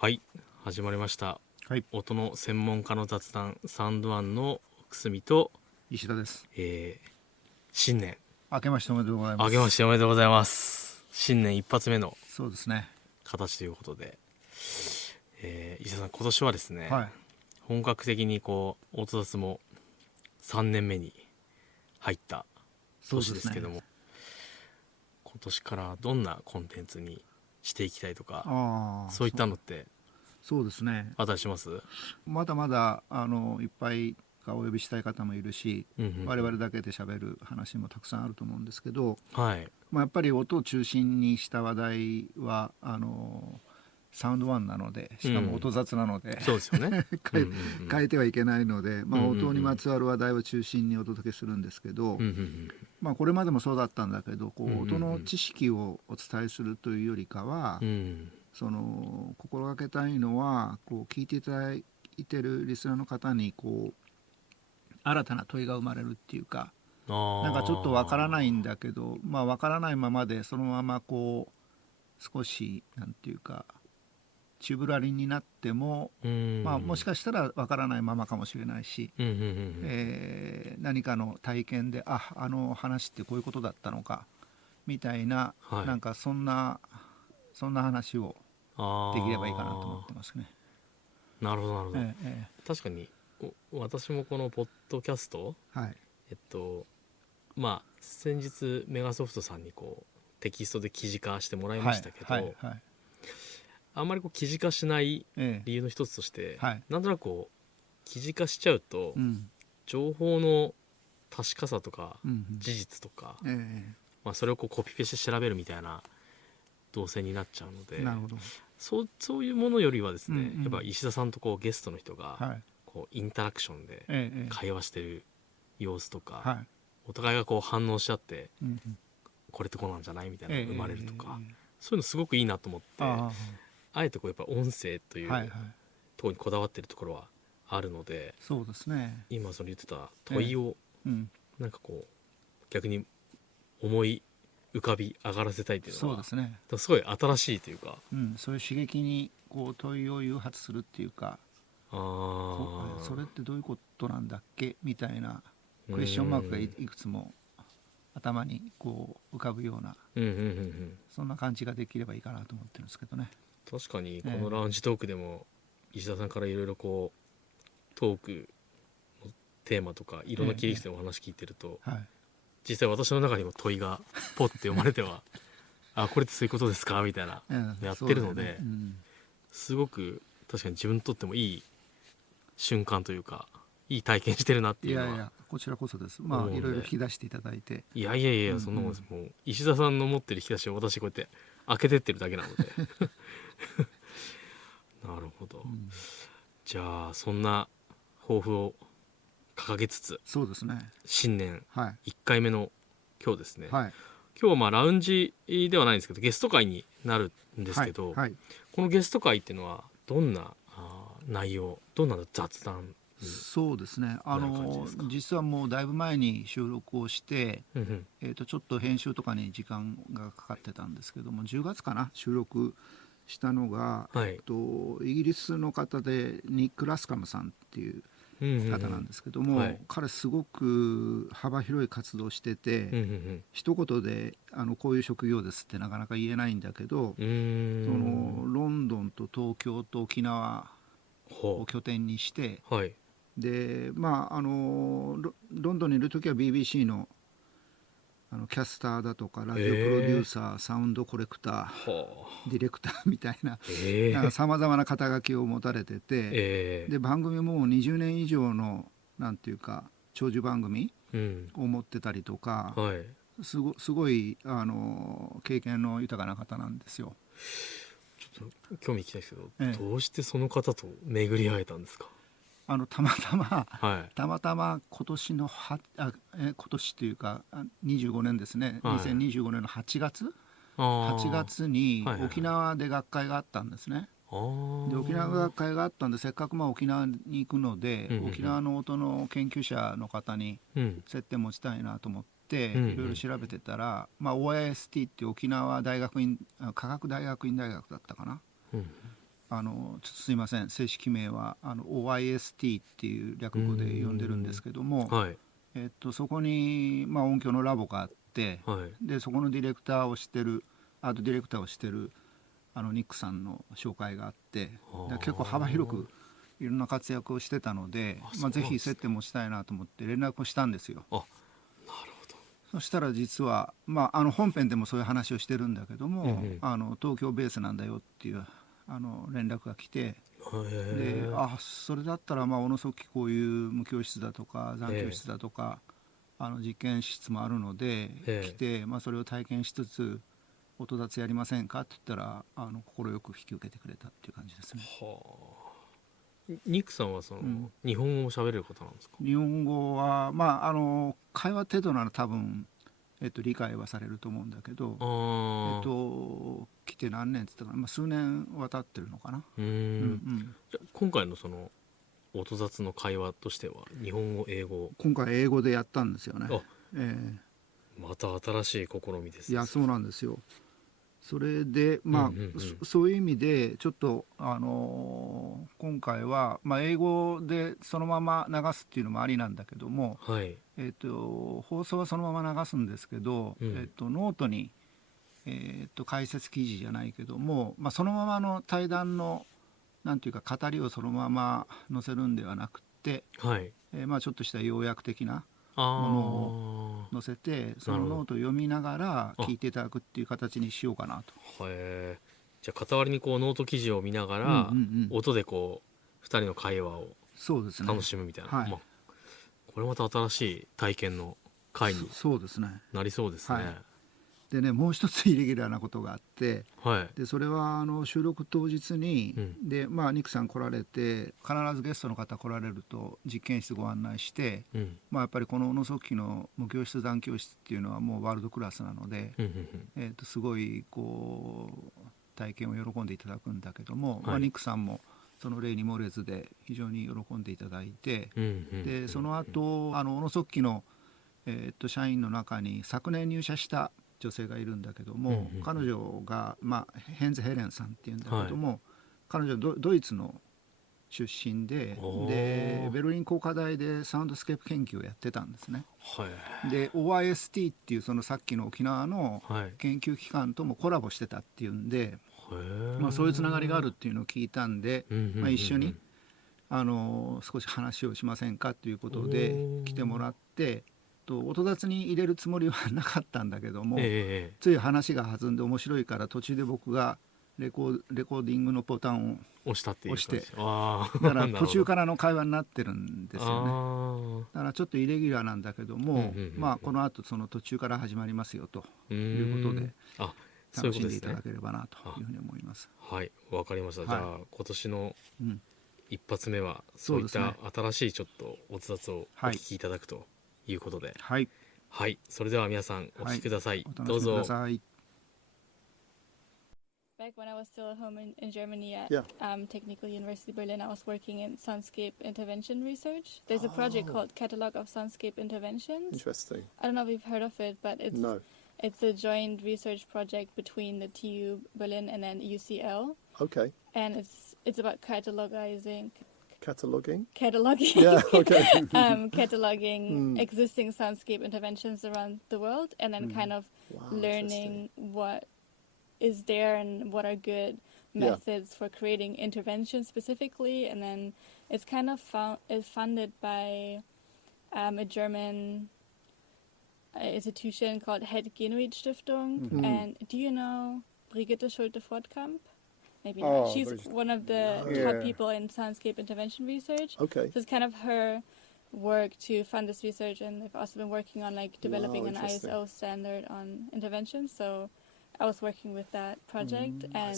はい、始まりました、はい、音の専門家の雑談サウンドワンのくすみと石田です。新年明けましておめでとうございます。明けましておめでとうございます。新年一発目のそうですね、形ということで、石田さん、今年はですね、はい、本格的にこう音雑も3年目に入った年ですけども、ね、今年からどんなコンテンツにしていきたいとか、そういったのってそうですね、あったりします？まだまだいっぱいお呼びしたい方もいるし、我々だけで喋る話もたくさんあると思うんですけど、はい、やっぱり音を中心にした話題はサウンドワンなので、しかも音雑なので、そうですよね変えてはいけないので、音にまつわる話題を中心にお届けするんですけど、これまでもそうだったんだけど、音の知識をお伝えするというよりかは、心がけたいのは聞いていただいているリスナーの方に新たな問いが生まれるっていうか、なんかちょっとわからないんだけど、わからないままでそのまま少しなんていうか宙ぶらりんになっても、もしかしたらわからないままかもしれないし、何かの体験であの話ってこういうことだったのかみたいな、なんかそんな話をできればいいかなと思ってますね。なるほどなるほど、確かに私もこのポッドキャスト、先日メガソフトさんにテキストで記事化してもらいましたけど、あんまり記事化しない理由の一つとして、なんとなく記事化しちゃうと、情報の確かさとか、事実とか、それをコピペして調べるみたいな動線になっちゃうので、なるほど。そういうものよりはですね、やっぱ石田さんとゲストの人がインタラクションで会話してる様子とか、お互いが反応し合って、これってこうなんじゃないみたいなのが生まれるとか、そういうのすごくいいなと思って、あえてやっぱ音声というところにこだわってるところはあるので、そうですね、今言ってた問いをなんか逆に思い浮かび上がらせたいというのは、そうですね、すごい新しいというか、そういう刺激に問いを誘発するっていうか、それってどういうことなんだっけみたいなクエスチョンマークがいくつも頭に浮かぶような、そんな感じができればいいかなと思ってるんですけどね。確かにこのラウンジトークでも石田さんからいろいろトークのテーマとかいろんな切り口でお話聞いてると、実際私の中にも問いがポッて生まれてはあ、これってそういうことですかみたいなやってるので、すごく確かに自分にとってもいい瞬間というか、いい体験してるなっていうのは。こちらこそです。いろいろ引き出していただいて、いやそんなもんです。もう石田さんの持ってる引き出しを私こうやって開けてってるだけなのでなるほど、じゃあそんな抱負を掲げつつ、そうですね、新年1回目の今日ですね、今日はラウンジではないんですけどゲスト会になるんですけど、このゲスト会っていうのはどんな内容、どんな雑談？そうですね、実はもうだいぶ前に収録をして、ちょっと編集とかに時間がかかってたんですけども、10月かな、収録したのが、イギリスの方でニック・ラスカムさんっていう方なんですけども、彼すごく幅広い活動をしてて、一言でこういう職業ですってなかなか言えないんだけど、そのロンドンと東京と沖縄を拠点にして、でロンドンにいる時は BBC のキャスターだとかラジオプロデューサー、サウンドコレクター、ディレクターみたいなさまざまな肩書きを持たれてて、で番組も20年以上のなんていうか長寿番組を持ってたりとか、すごい経験の豊かな方なんですよ。ちょっと興味聞きたいですけど、どうしてその方と巡り会えたんですか？たまたま今年の今年というか25年ですね、2025年の8月に沖縄で学会があったんですね。で沖縄学会があったんで、せっかく沖縄に行くので、沖縄の音の研究者の方に接点持ちたいなと思っていろいろ調べてたら、OIST っていう沖縄大学院科学大学院大学だったかな、ちょっとすいません、正式名はOIST っていう略語で呼んでるんですけども、はい、そこに、音響のラボがあって、はい、でそこのディレクターをしてるアートディレクターをしてるニックさんの紹介があって、で結構幅広くいろんな活躍をしてたので、ぜひ接点もしたいなと思って連絡をしたんですよ。あ、なるほど。そしたら実は、本編でもそういう話をしてるんだけども、東京ベースなんだよっていう連絡が来て、でそれだったら小野早期こういう無教室だとか残教室だとか、実験室もあるので来て、それを体験しつつ音立つやりませんかって言ったら快く引き受けてくれたっていう感じですね。はあ、ニックさんは日本語を喋れる方なんですか？日本語は会話程度なら多分理解はされると思うんだけど、来て何年って言ったかな、数年渡ってるのかな。じゃ今回の音雑の会話としては日本語英語、今回英語でやったんですよね。また新しい試みですね。いや、そうなんですよ。それでそういう意味でちょっと今回は英語でそのまま流すっていうのもありなんだけども、はい、放送はそのまま流すんですけど、ノートに、解説記事じゃないけども、そのままの対談のなんていうか語りをそのまま載せるんではなくて、はい、ちょっとした要約的なものを載せて、そのノートを読みながら聞いていただくっていう形にしようかなと。じゃあ傍らにノート記事を見ながら、音で2人の会話を楽しむみたいな、これまた新しい体験の会になりそうですね。でね、もう一つイレギュラーなことがあって、でそれは収録当日に、でニックさん来られて、必ずゲストの方来られると実験室ご案内して、やっぱりこの小野早期の無教室残教室っていうのはもうワールドクラスなので、すごい体験を喜んでいただくんだけども、ニックさんもその例に漏れずで非常に喜んでいただいて、でその後小野早期の、社員の中に昨年入社した女性がいるんだけども、彼女が、ヘンズ・ヘレンさんっていうんだけども、彼女はドイツの出身でベルリン工科大でサウンドスケープ研究をやってたんですね。で OIST っていうさっきの沖縄の研究機関ともコラボしてたっていうんで、そういうつながりがあるっていうのを聞いたんで、一緒に少し話をしませんかということで来てもらって、音雑に入れるつもりはなかったんだけども、つい話が弾んで面白いから途中で僕がレコーディングのボタンを押してだから途中からの会話になってるんですよね。だからちょっとイレギュラーなんだけども、この後その途中から始まりますよということで楽しんでいただければなというふうに思います。はい、わかりました。じゃあ今年の一発目はそういった新しいちょっと音雑をお聞きいただくということで、はい、それでは皆さんお聞きください。どうぞ。Back when I was still at home in Germany at Technical University Berlin, I was working in soundscape intervention research. There's a project called Catalog of Soundscape Interventions. Interesting. I don't know if you've heard of it, but it's a joint research project between the TU Berlin and then UCL. Okay. And it's about cataloging. Yeah, okay. Cataloging existing soundscape interventions around the world, and then kind of learning what is there and what are good methods for creating interventions specifically. And then it's kind of funded by a German institution called Het-Genuit Stiftung. And do you know Brigitte Schulte-Fortkamp? Maybe not. She's one of the top people in soundscape intervention research. Okay. So it's kind of her work to fund this research, and they've also been working on developing an ISO standard on intervention. So I was working with that project, and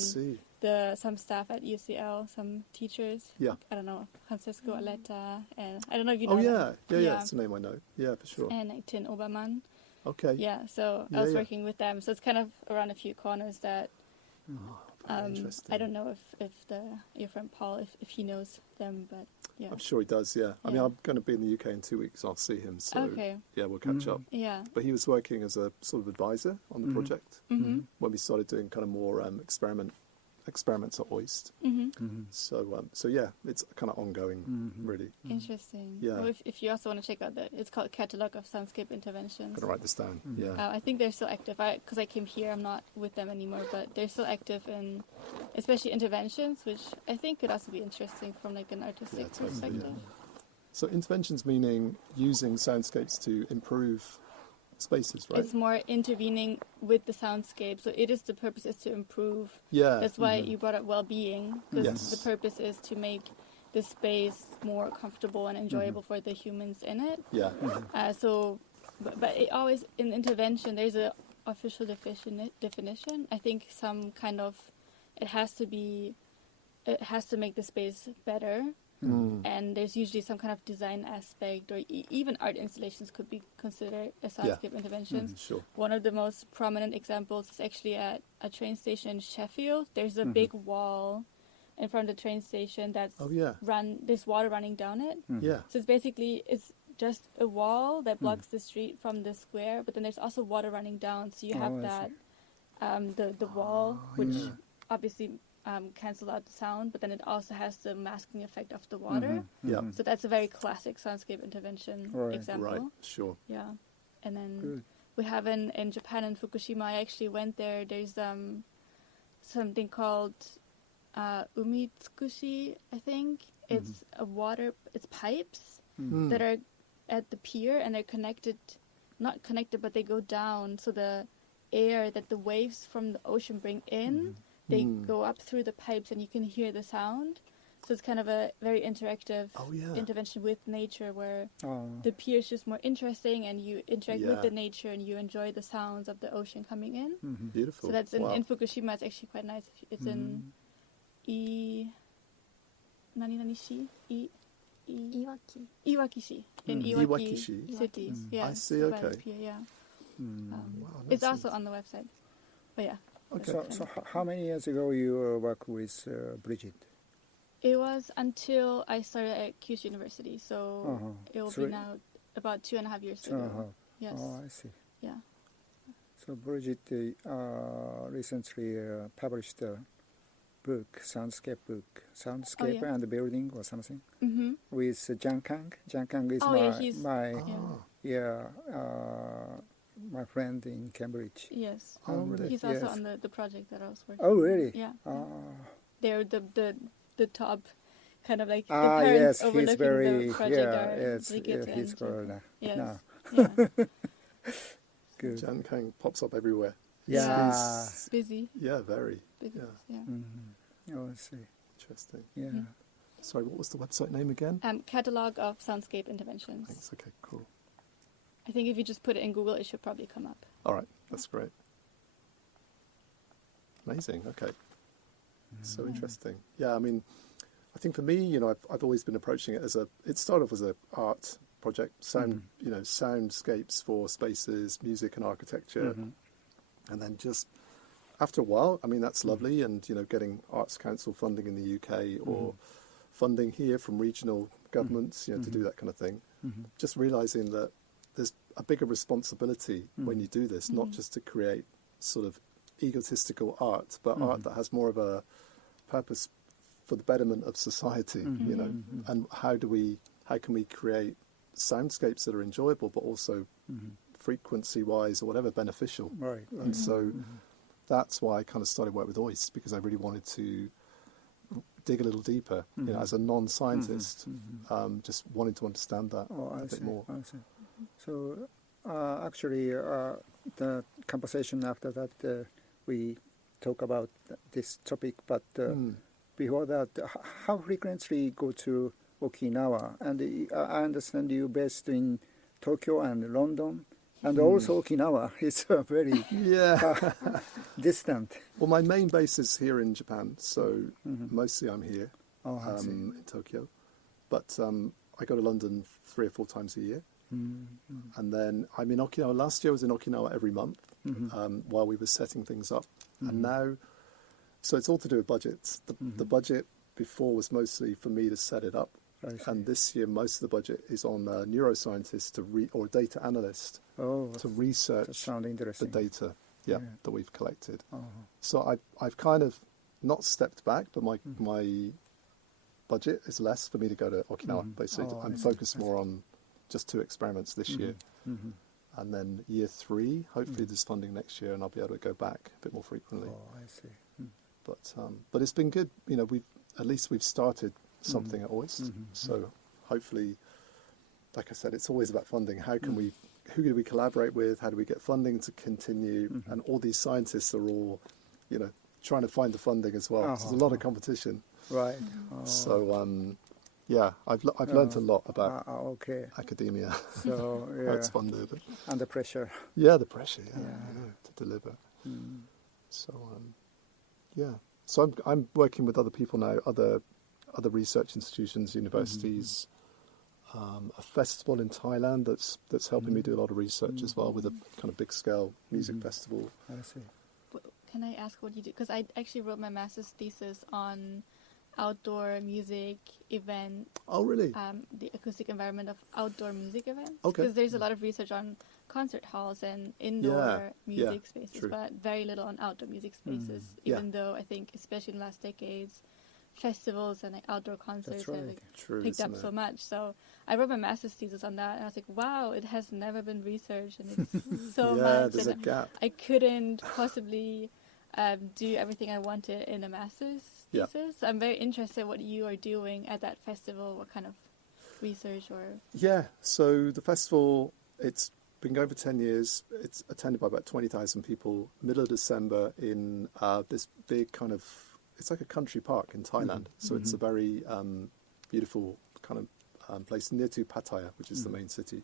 some staff at UCL, some teachers. Yeah. I don't know, Francisco Aletta, and I don't know if you know. Yeah, it's a name I know. Yeah, for sure. And Tin Obermann. Okay. Yeah, so I was working with them. So it's kind of around a few corners that. I don't know if your friend Paul, if he knows them, but yeah. I'm sure he does, yeah. I mean, I'm going to be in the UK in 2 weeks. I'll see him, so yeah, we'll catch up. Yeah. But he was working as a sort of advisor on the project when we started doing kind of more experiments at OIST. So yeah, it's kind of ongoing, really. Interesting. Yeah. Well, if you also want to check out it's called Catalog of Soundscape Interventions. Gonna write this down. Yeah. I think they're still active. Because I came here, I'm not with them anymore, but they're still active in, especially interventions, which I think could also be interesting from like an artistic perspective. Yeah. So interventions meaning using soundscapes to improve spaces, right? It's more intervening with the soundscape. So the purpose is to improve. Yeah. That's why you brought up well-being, because the Yes. purpose is to make the space more comfortable and enjoyable for the humans in it. Yeah. But it always, in intervention, there's a official definition. I think some kind of, it has to make the space better. And there's usually some kind of design aspect, or even art installations could be considered as soundscape interventions. Sure. One of the most prominent examples is actually at a train station in Sheffield. There's a big wall in front of the train station that's there's water running down it. Yeah. So it's just a wall that blocks the street from the square, but then there's also water running down. So you have the wall, which obviously cancel out the sound, but then it also has the masking effect of the water. Yeah. So that's a very classic soundscape intervention example. Right. Sure. Yeah. And then we have in Japan, in Fukushima, I actually went there. There's something called umitsukushi, I think. It's it's pipes that are at the pier, and they're not connected, but they go down. So the air that the waves from the ocean bring in, they go up through the pipes, and you can hear the sound. So it's kind of a very interactive intervention with nature, where the pier is just more interesting, and you interact with the nature, and you enjoy the sounds of the ocean coming in. Beautiful. So that's in Fukushima. It's actually quite nice. It's in Iwakishi. In Iwaki City. Yeah, I see. Okay. Pier, yeah. Wow, It's also on the website. But yeah. Okay. So how many years ago you worked with Bridget? It was until I started at Kyushu University, so it will be now about 2.5 years ago. Yes. Oh, I see. Yeah. So Bridget recently published a book, soundscape and building or something, with Jan Kang. Jan Kang is my friend in Cambridge. Yes. Really? He's also on the project that I was working. Oh, really? Yeah. Oh. They're the top, kind of like the parents overlooking the project he's called. Yes. No. Yeah. Good. Jan Kang pops up everywhere. Yeah. He's busy. Yeah, very. Busy. Yeah. Oh, I see. Interesting. Yeah. Sorry, what was the website name again? Catalog of Soundscape Interventions. Thanks. Okay, cool. I think if you just put it in Google, it should probably come up. All right, that's great. Amazing. Okay. So interesting. Yeah, I mean, I think for me, I've always been approaching it it started off as an art project, soundscapes for spaces, music and architecture. And then just after a while, I mean, that's lovely. And, getting Arts Council funding in the UK or funding here from regional governments, to do that kind of thing. Just realizing that there's a bigger responsibility when you do this, not just to create sort of egotistical art, but art that has more of a purpose for the betterment of society, and how can we create soundscapes that are enjoyable, but also frequency-wise or whatever beneficial. Right. And so that's why I kind of started work with OIST, because I really wanted to dig a little deeper, as a non-scientist, just wanting to understand that a bit more. I see. So actually, the conversation after that, we talk about this topic, but before that, how frequently go to Okinawa? And I understand you based in Tokyo and London, and also Okinawa is very distant. Well, my main base is here in Japan, so mostly I'm here in Tokyo. But I go to London 3 or 4 times a year. And then I'm in Okinawa. Last year I was in Okinawa every month while we were setting things up. And now, so it's all to do with budgets. The budget before was mostly for me to set it up. And this year, most of the budget is on a neuroscientist or a data analyst to research the data that we've collected. So I've kind of not stepped back, but my budget is less for me to go to Okinawa. Basically, I'm focused more on just 2 experiments this year, and then year 3, hopefully there's funding next year, and I'll be able to go back a bit more frequently. Oh, I see. But it's been good. You know, we've started something at OIST, so hopefully, like I said, it's always about funding. How can who do we collaborate with? How do we get funding to continue? And all these scientists are all, you know, trying to find the funding as well. So there's a lot of competition. Right. So yeah, I've learned a lot about academia. So how it's funded. Under pressure. Yeah, the pressure. Yeah, I know, to deliver. So yeah, so I'm working with other people now, other research institutions, universities. A festival in Thailand that's helping me do a lot of research as well, with a kind of big scale music festival. I see. Can I ask what you do? Because I actually wrote my master's thesis on outdoor music event. Oh, really? The acoustic environment of outdoor music events. Okay. Because there's a lot of research on concert halls and indoor music spaces, but very little on outdoor music spaces. Even though I think, especially in the last decades, festivals and like outdoor concerts have like picked up so much. So I wrote my master's thesis on that, and I was like, wow, it has never been researched, and it's so much. There's a gap. I couldn't possibly do everything I wanted in a master's thesis. I'm very interested what you are doing at that festival, what kind of research or... Yeah, so the festival, it's been going for 10 years. It's attended by about 20,000 people. Middle of December in this big kind of... It's like a country park in Thailand. So it's a very beautiful kind of place near to Pattaya, which is the main city.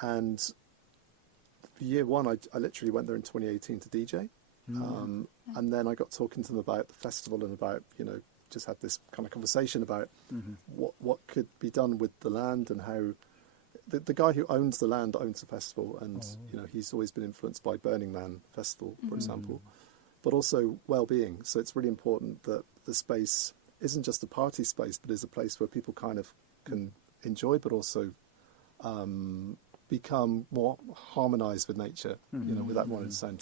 And year 1, I literally went there in 2018 to DJ. And then I got talking to them about the festival and about, you know, just had this kind of conversation about what could be done with the land, and how the guy who owns the land owns the festival, and you know, he's always been influenced by Burning Man Festival, for example, but also well-being. So it's really important that the space isn't just a party space, but is a place where people kind of can enjoy, but also become more harmonized with nature, you know, without wanting to sound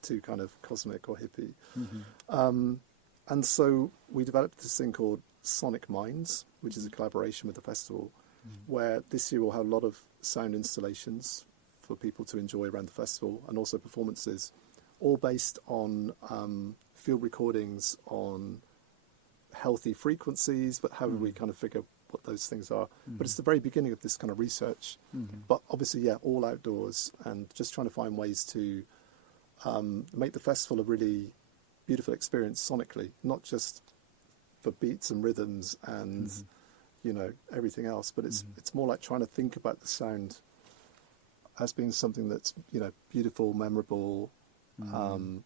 too kind of cosmic or hippie. And so we developed this thing called Sonic Minds, which is a collaboration with the festival, where this year we'll have a lot of sound installations for people to enjoy around the festival, and also performances, all based on field recordings on healthy frequencies, but how do we kind of figure what those things are? But it's the very beginning of this kind of research. But obviously, yeah, all outdoors, and just trying to find ways to make the festival a really beautiful experience sonically, not just for beats and rhythms and you know, everything else, but it's more like trying to think about the sound as being something that's, you know, beautiful, memorable,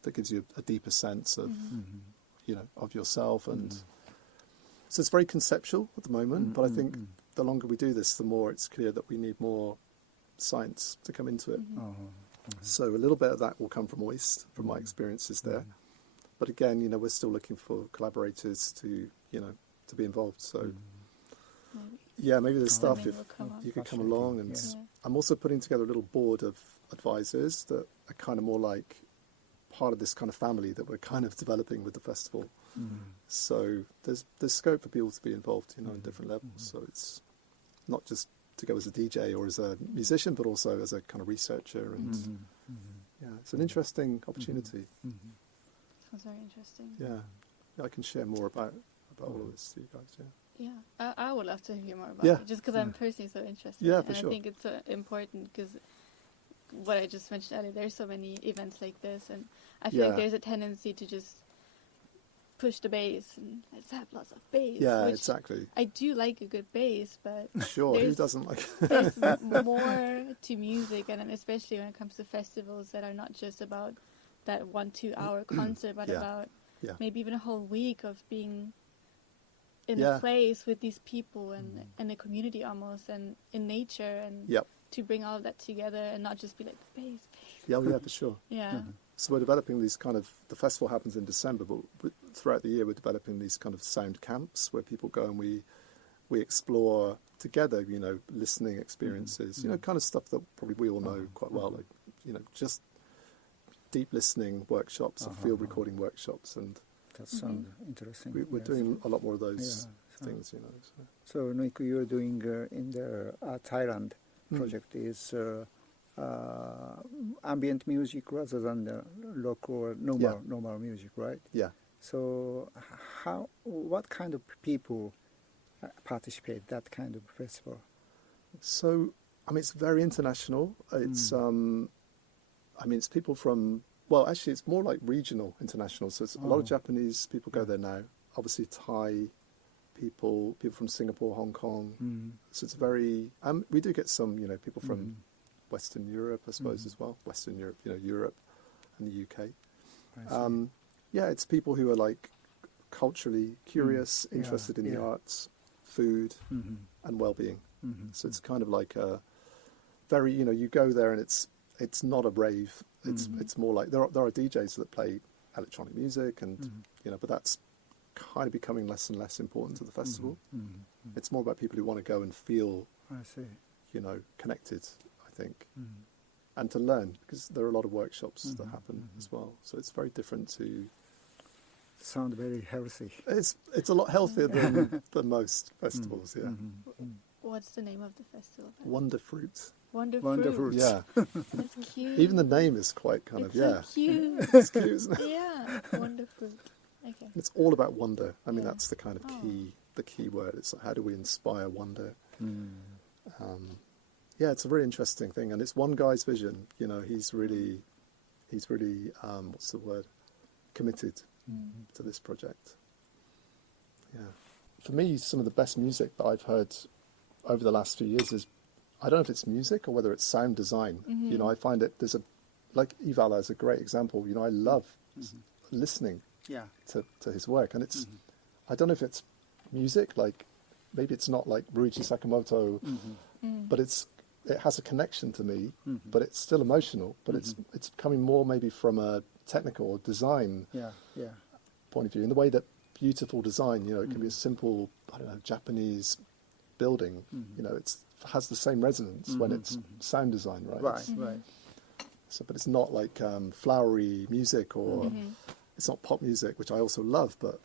that gives you a deeper sense of you know, of yourself. And so it's very conceptual at the moment, but I think the longer we do this, the more it's clear that we need more science to come into it. So a little bit of that will come from OIST, from my experiences there. But again, you know, we're still looking for collaborators to, you know, to be involved. So yeah, maybe there's stuff if you could come along. And I'm also putting together a little board of advisors that are kind of more like part of this kind of family that we're kind of developing with the festival. So there's scope for people to be involved, you know, in different levels. So it's not just to go as a DJ or as a musician, but also as a kind of researcher. And yeah, it's an interesting opportunity. Sounds very interesting. Yeah, I can share more about all of this to you guys. Yeah, I would love to hear more about it, just because I'm personally so interested. Yeah, for and sure. I think it's so important, because what I just mentioned earlier, there's so many events like this, and I feel like there's a tendency to just push the bass and let's have lots of bass. Yeah, which exactly. I do like a good bass, but Sure, who doesn't like there's more to music, and especially when it comes to festivals that are not just about that 1-2 hour concert, but about maybe even a whole week of being in a place with these people and in a community almost, and in nature, and to bring all of that together and not just be like bass. Yeah, for sure. So we're developing these kind of, the festival happens in December, but throughout the year we're developing these kind of sound camps where people go and we explore together, you know, listening experiences, you know, kind of stuff that probably we all know quite well, like, you know, just deep listening workshops or field recording workshops. And that sounds interesting. We're yes. doing a lot more of those Yeah, things, So Nick, you're doing in the Thailand project is ambient music rather than the rock or normal music, right? Yeah. So what kind of people participate that kind of festival? So, I mean, it's very international. It's, it's people from, well, actually, it's more like regional international. So it's a lot of Japanese people go there now. Obviously, Thai people from Singapore, Hong Kong. So it's very, we do get some, people from Western Europe, I suppose, as well. Western Europe, Europe and the UK. It's people who are like culturally curious, interested in the arts, food, and well-being. So it's kind of like a very, you go there and it's not a rave. It's more like there are DJs that play electronic music and but that's kind of becoming less and less important to the festival. It's more about people who want to go and feel, connected, I think, and to learn, because there are a lot of workshops that happen as well. So it's very different to. Sound very healthy. It's a lot healthier than most festivals. Yeah. What's the name of the festival? Wonderfruit. Wonderfruit. Yeah. That's cute. Even the name is quite kind it's of so cute. It's cute, isn't it? Yeah, Wonderfruit. Okay. It's all about wonder. I mean, that's the kind of key word. It's like, how do we inspire wonder? It's a very interesting thing, and it's one guy's vision. He's really, what's the word? Committed to this project. Yeah. For me, some of the best music that I've heard over the last few years is, I don't know if it's music or whether it's sound design. I find it, like Ivala is a great example. I love listening to his work, and it's, I don't know if it's music, like maybe it's not like Ryuichi Sakamoto, but it has a connection to me, but it's still emotional, but it's coming more maybe from a technical or design point of view, in the way that beautiful design, it can be a simple, I don't know, Japanese building, it has the same resonance when it's sound design, right? Right. So, but it's not like flowery music, or it's not pop music, which I also love, but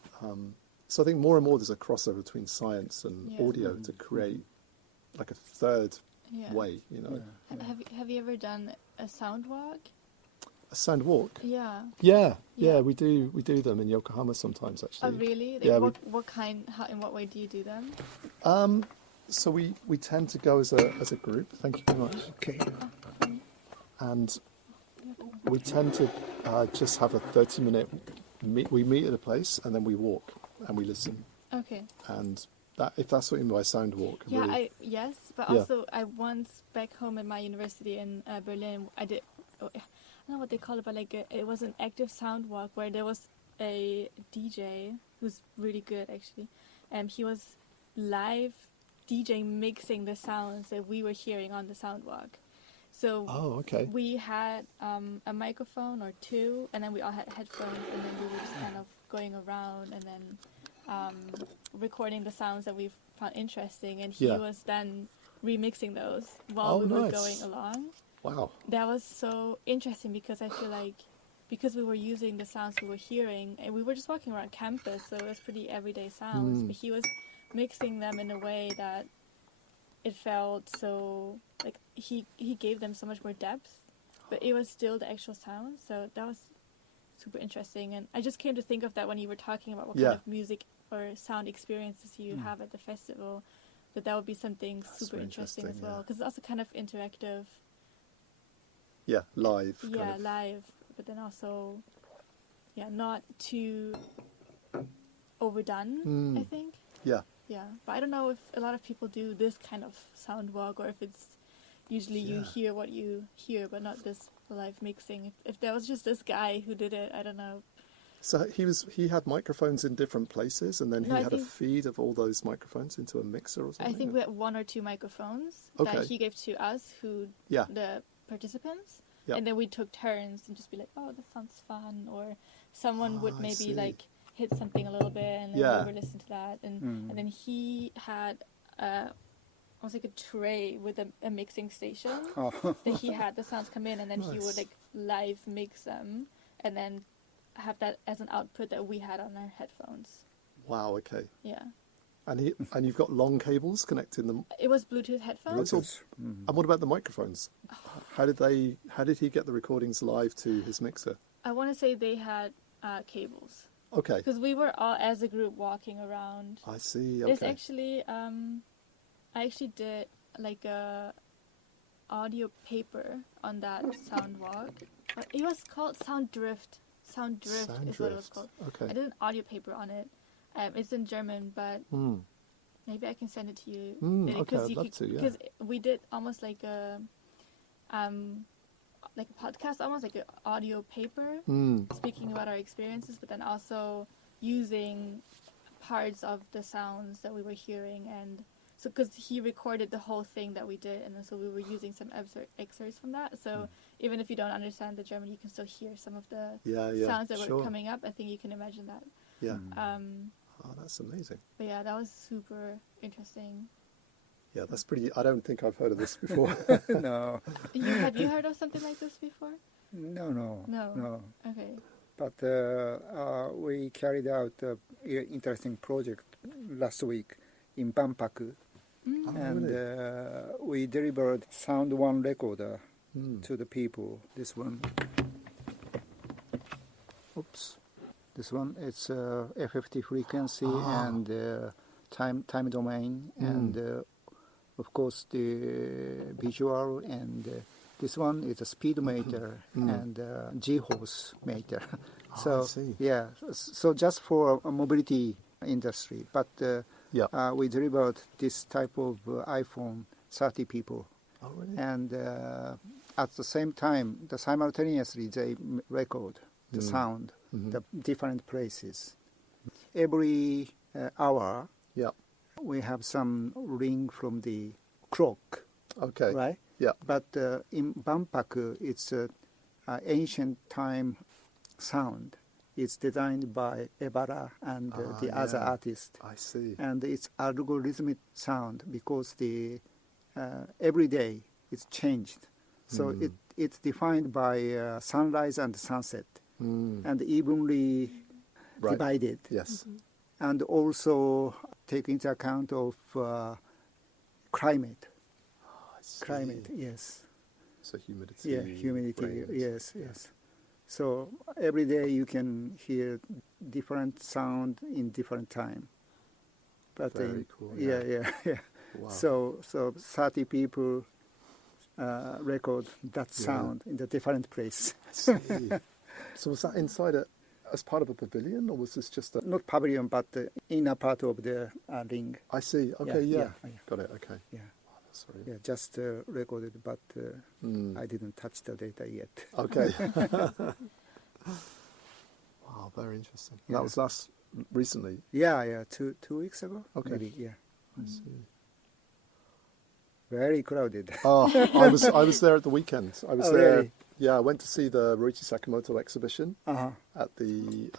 so I think more and more there's a crossover between science and audio to create like a third way, Have you ever done a sound walk? A sound walk? Yeah. Yeah, we do them in Yokohama sometimes, actually. Oh, really? What kind? In what way do you do them? So we tend to go as a group. Thank you very much. Okay. And we tend to just have a 30-minute we meet at a place and then we walk and we listen. Okay. And that, if that's what you mean by sound walk. Yeah, really, but also I once back home at my university in Berlin, I did. I don't know what they call it, but it was an active sound walk where there was a DJ who's really good actually, and he was live DJ mixing the sounds that we were hearing on the sound walk. So we had a microphone or two, and then we all had headphones, and then we were just kind of going around and then recording the sounds that we found interesting, and he was then remixing those while we were going along. Wow. That was so interesting because I feel like because we were using the sounds we were hearing, and we were just walking around campus, so it was pretty everyday sounds, but he was mixing them in a way that it felt so, like, he gave them so much more depth, but it was still the actual sound, so that was super interesting. And I just came to think of that when you were talking about what kind of music or sound experiences you have at the festival, that would be something super interesting as well, because it's also kind of interactive. Yeah, live. Yeah, live, but then also, not too overdone, I think. Yeah. Yeah, but I don't know if a lot of people do this kind of sound walk, or if it's usually you hear what you hear, but not this live mixing. If there was just this guy who did it, I don't know. So he had microphones in different places, and then he had a feed of all those microphones into a mixer or something? I think we had one or two microphones that he gave to us, the participants, and then we took turns and just be like, oh, this sounds fun, or someone would maybe like hit something a little bit, and then we would listen to that, and then he had almost like a tray with a mixing station that he had the sounds come in, and then he would like live mix them, and then have that as an output that we had on our headphones. Wow. Okay. Yeah. And you've got long cables connecting them. It was Bluetooth headphones. And what about the microphones? How did he get the recordings live to his mixer? I want to say they had cables. Okay. Because we were all as a group walking around. I see. Okay. There's actually, I actually did like a audio paper on that sound walk. It was called Sound Drift. Sound Drift is what it was called. Okay. I did an audio paper on it. It's in German, but maybe I can send it to you. Okay, I'd love to, yeah. Because we did almost like a podcast, almost like an audio paper, speaking about our experiences, but then also using parts of the sounds that we were hearing. And so because he recorded the whole thing that we did, and then so we were using some excerpts from that. So even if you don't understand the German, you can still hear some of the sounds that were coming up. I think you can imagine that. Yeah. Oh, that's amazing. But yeah, that was super interesting. Yeah, that's pretty. I don't think I've heard of this before. No. Have you heard of something like this before? No. Okay. But we carried out an interesting project last week in Banpak, and we delivered Sound One recorder to the people. This one. Oops. This one, it's FFT frequency and time domain, and of course the visual, and this one is a speed meter and G-horse meter. So I see. yeah, so just for a mobility industry, but we delivered this type of iPhone 30 people. Oh, really? And at the same time, simultaneously they record the sound, the different places. Every hour, we have some ring from the clock. Okay. Right? Yeah. But in Banpak, it's an ancient time sound. It's designed by Ebara and the other artist. I see. And it's algorithmic sound because the every day it's changed. So it's defined by sunrise and sunset. And evenly divided. Yes. And also take into account of climate. I see. Climate, yes. So humidity. Yeah, humidity, rains. yes. So every day you can hear different sound in different time. But Very cool. Yeah. Wow. So 30 people record that sound in the different place. I see. So was that inside as part of a pavilion, or was this just a... Not pavilion, but the inner part of the ring. I see. Okay, yeah. Yeah. Got it, okay. Yeah. Wow, that's very... Yeah, just recorded, but I didn't touch the data yet. Okay. Wow, very interesting. Yeah. That was recently? Yeah, 2 weeks ago. Okay. Maybe, yeah. I see. Very crowded. Oh, I was there at the weekend. I was there. Really? Yeah, I went to see the Ruichi Sakamoto exhibition Uh-huh. at the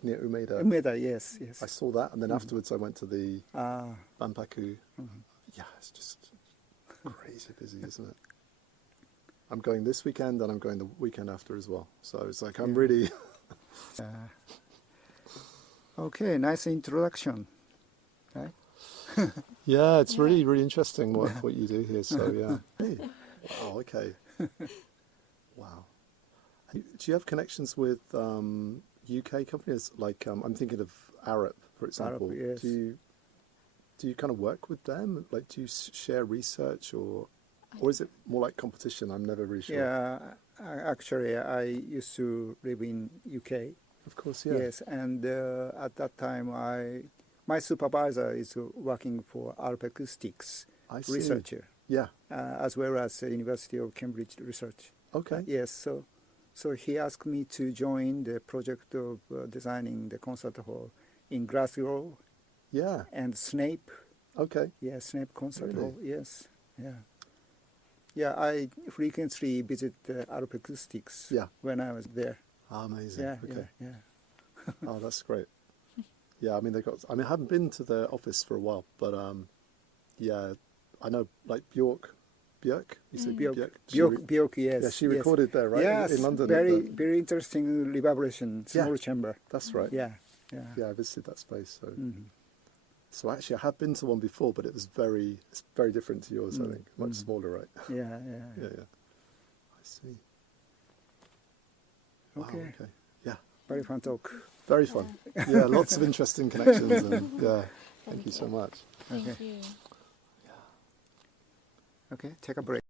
near Umeda. Umeda, yes. I saw that, and then afterwards I went to the Banpaku. Yeah, it's just crazy busy, isn't it? I'm going this weekend, and I'm going the weekend after as well. So it's like I'm really... Okay, nice introduction. Right? Yeah, it's really, really interesting what you do here. So yeah. Hey. Wow. Okay. Wow. Do you have connections with UK companies? Like I'm thinking of Arup, for example. Arup, yes. Do you kind of work with them? Like, do you share research, or is it more like competition? I'm never really sure. Yeah, actually, I used to live in UK. Of course, yeah. Yes, and at that time, my supervisor is working for Arup Acoustics researcher. Yeah. As well as University of Cambridge research. Okay. Yes, so he asked me to join the project of designing the concert hall in Glasgow. Yeah. And Snape. Okay. Yeah, Snape concert Really? hall. Yes. Yeah. Yeah, I frequently visit Arup Acoustics when I was there. Amazing. Yeah, okay. yeah. Oh, that's great. Yeah, I mean I haven't been to the office for a while, but yeah, I know like Bjork Björk. You say Björk. Björk. Björk, yes. Yeah, she yes. recorded there, right? Yes, in London. very interesting reverberation, small chamber. That's right. Yeah. Yeah, I visited that space. So, so actually, I have been to one before, but it's very different to yours. I think much smaller, right? Yeah. I see. Okay. Wow, okay. Yeah. Very fun talk. Very fun. Yeah, lots of interesting connections. And yeah, thank you so much. Thank Okay. you. Okay, take a break.